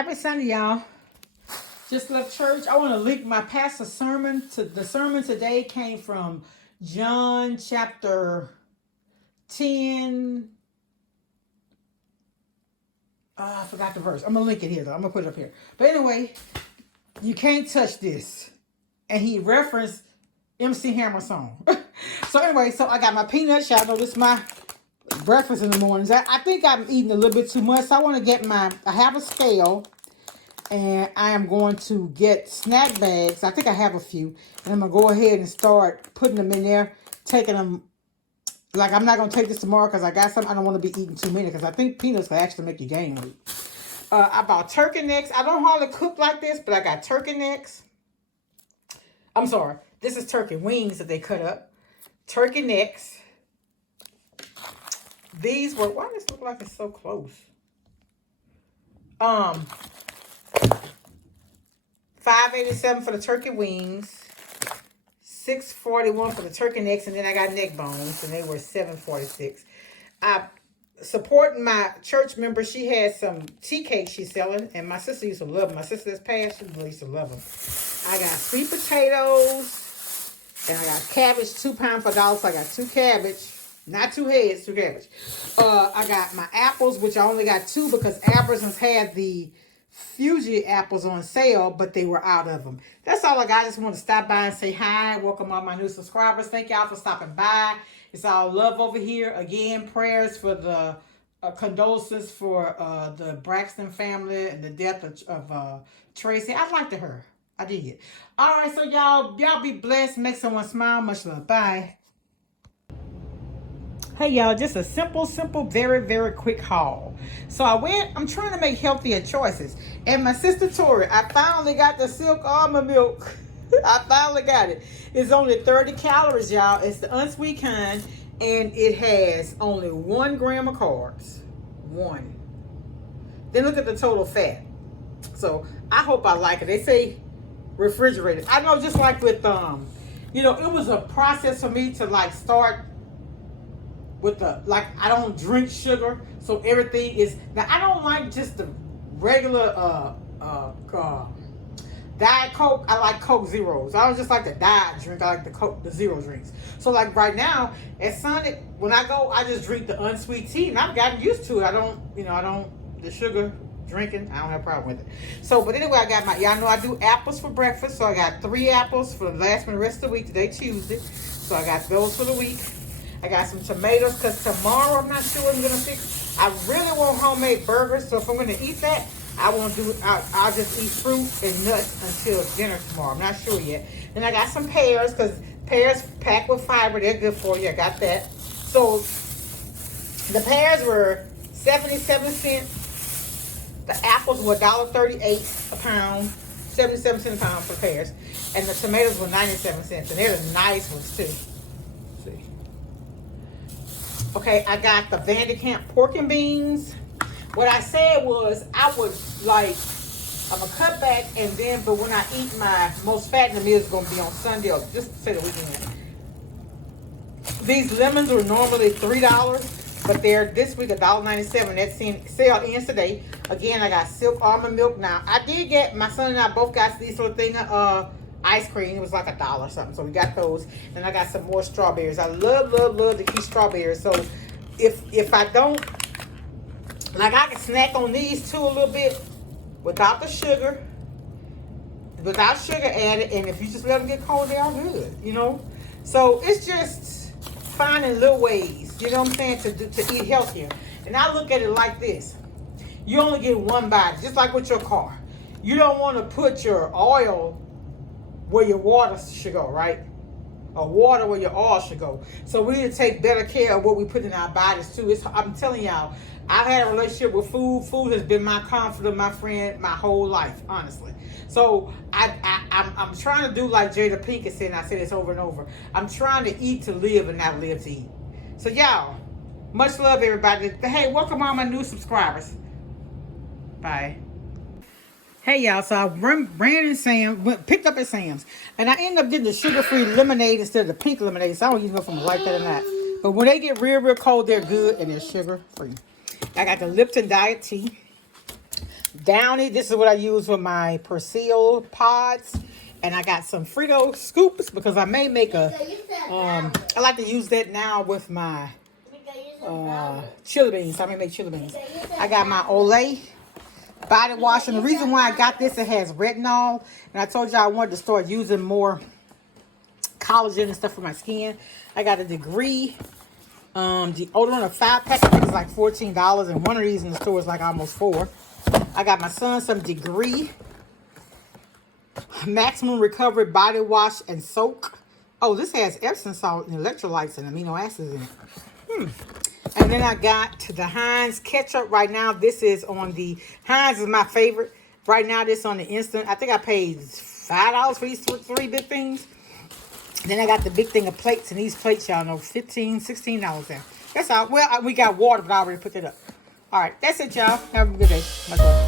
Happy Sunday, y'all. Just left church. I want to link my pastor's sermon. The sermon today came from John chapter 10. I forgot the verse. I'm going to link it here, though. I'm going to put it up here. But anyway, you can't touch this. And he referenced MC Hammer's song. So anyway, I got my peanut shot. I know this is my breakfast in the mornings. I think I'm eating a little bit too much. So I want to get I have a scale. And I am going to get snack bags. I think I have a few. And I'm going to go ahead and start putting them in there. Taking them. Like, I'm not going to take this tomorrow because I got some. I don't want to be eating too many because I think peanuts can actually make you gain weight. I bought turkey necks. I don't hardly cook like this, but I got turkey necks. I'm sorry. This is turkey wings that they cut up. Turkey necks. These were... Why does this look like it's so close? $5.87 for the turkey wings, $6.41 for the turkey necks, and then I got neck bones, and they were $7.46. I supporting my church member. She had some tea cakes she's selling, and my sister used to love them. My sister that's passed, she really used to love them. I got sweet potatoes, and I got cabbage, 2 pounds for $1. So I got 2 cabbage, not 2 heads, 2 cabbage. I got my apples, which I only got 2 because Albertsons had the Fuji apples on sale, but they were out of them. That's all I got. I just want to stop by and say hi. Welcome all my new subscribers. Thank y'all for stopping by. It's all love over here. Again, prayers for the condolences for the Braxton family and the death of Tracy. I liked her. I did. All right, so y'all be blessed. Make someone smile. Much love. Bye. Hey y'all, just a simple, very, very quick haul. So I'm trying to make healthier choices. And my sister Tori, I finally got the silk almond milk. I finally got it. It's only 30 calories, y'all. It's the unsweet kind. And it has only 1 gram of carbs. 1. Then look at the total fat. So I hope I like it. They say refrigerated. I know, just like with, it was a process for me to like start with I don't drink sugar, so everything is, now I don't like just the regular Diet Coke. I like Coke Zeros. I don't just like the diet drink. I like the zero drinks. So like right now at Sonic, when I go, I just drink the unsweet tea, and I've gotten used to it. I don't the sugar drinking, I don't have a problem with it. So, but anyway, I got y'all know I do apples for breakfast, so I got 3 apples for the rest of the week. Today Tuesday, so I got those for the week. I got some tomatoes because tomorrow I'm not sure what I'm going to fix. I really want homemade burgers, so if I'm going to eat that, I'll just eat fruit and nuts until dinner tomorrow. I'm not sure yet. Then I got some pears because pears packed with fiber. They're good for you. I got that. So the pears were 77 cents. The apples were $1.38 a pound. 77 cents a pound for pears. And the tomatoes were 97 cents. And they're the nice ones too. See. Okay, I got the Vanderkamp pork and beans. What I said was I would I'm going to cut back but when I eat my most fattening meal is going to be on Sunday or just say the weekend. These lemons are normally $3, but they're this week $1.97. That's sale ends today. Again, I got silk almond milk. Now, I did get, my son and I both got these little thing ice cream. It was like $1 or something, so we got those. And I got some more strawberries. I love to eat strawberries. So if I don't, like, I can snack on these too a little bit without sugar added, and if you just let them get cold, they are good, So it's just finding little ways, you know what I'm saying, to eat healthier. And I look at it like this: you only get one body, just like with your car. You don't want to put your oil where your water should go, right? Or water where your oil should go. So we need to take better care of what we put in our bodies too. I'm telling y'all, I've had a relationship with food. Food has been my confidant, my friend, my whole life, honestly. So I'm trying to do like Jada Pinkett said, and I said this over and over. I'm trying to eat to live and not live to eat. So y'all, much love everybody. Hey, welcome all my new subscribers. Bye. Hey y'all, so I ran in Sam's, picked up at Sam's, and I ended up getting the sugar-free lemonade instead of the pink lemonade. So I don't even know if I'm gonna like that or not. But when they get real cold, they're good and they're sugar-free. I got the Lipton Diet Tea. Downy. This is what I use with my Persil pods. And I got some Frito scoops because I may make a, I like to use that now with my chili beans. I may make chili beans. I got my Olay body wash. And the reason why I got this, it has retinol. And I told you I wanted to start using more collagen and stuff for my skin. I got a Degree deodorant, a 5-pack. I think it's like $14. And one of these in the store is like almost $4. I got my son some Degree Maximum Recovery Body Wash and Soak. Oh, this has Epsom salt and electrolytes and amino acids in it. And then I got the Heinz ketchup. Right now, this is on the... Heinz is my favorite. Right now, this on the instant. I think I paid $5 for these three big things. Then I got the big thing of plates. And these plates, y'all know, $15, $16 there. That's all. Well, we got water, but I already put it up. All right, that's it, y'all. Have a good day. Bye.